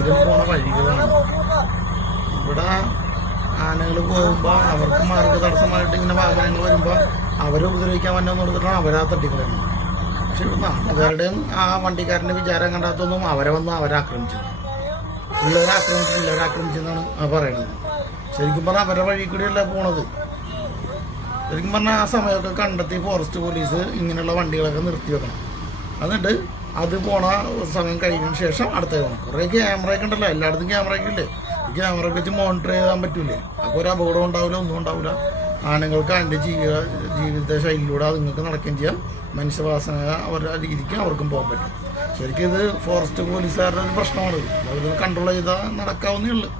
സ്ഥിരം പോണ വഴികളാണ്. ഇവിടെ ആനകൾ പോകുമ്പോൾ അവർക്ക് മാർഗ തടസ്സമായിട്ട് ഇങ്ങനെ വാഹനങ്ങൾ വരുമ്പോൾ അവരെ ഉപദ്രവിക്കാൻ വന്നെന്ന് കൊടുത്തിട്ടാണ് അവരാ തട്ടിക്കളയുന്നത്. പക്ഷെ നാട്ടുകാരുടെയും ആ വണ്ടിക്കാരൻ്റെ വിചാരം കണ്ടാത്തൊന്നും അവരെ വന്ന് അവരെ ആക്രമിച്ചു, പിള്ളേരെ ആക്രമിച്ചെന്നാണ് പറയണത്. ശരിക്കും പറഞ്ഞാൽ അവരുടെ വഴി കൂടിയല്ല പോണത്. ശരിക്കും പറഞ്ഞാൽ ആ സമയമൊക്കെ കണ്ടെത്തി ഫോറസ്റ്റ് പോലീസ് ഇങ്ങനെയുള്ള വണ്ടികളൊക്കെ നിർത്തി വെക്കണം. എന്നിട്ട് അത് പോണ സമയം കഴിഞ്ഞതിന് ശേഷം അടുത്ത പോകണം. കുറേ ക്യാമറയൊക്കെ ഉണ്ടല്ലോ, എല്ലായിടത്തും ക്യാമറയൊക്കെ ഇല്ലേ. ഈ ക്യാമറയൊക്കെ വെച്ച് മോണിറ്റർ ചെയ്യാൻ പറ്റൂലേ. അപ്പോൾ ഒരു അപകടം ഉണ്ടാവില്ല, ഒന്നും ഉണ്ടാവില്ല. ആനകൾക്ക് അതിൻ്റെ ജീവിത ശൈലിയിലൂടെ അതുങ്ങൾക്ക് നടക്കുകയും ചെയ്യാം. മനുഷ്യവാസന അവരുടെ രീതിക്ക് അവർക്കും പോകാൻ പറ്റും. ശരിക്കും ഇത് ഫോറസ്റ്റ് പോലീസുകാരുടെ ഒരു പ്രശ്നമാണ്. ഇത് കൺട്രോൾ ചെയ്താൽ നടക്കാവുന്നേ ഉള്ളൂ.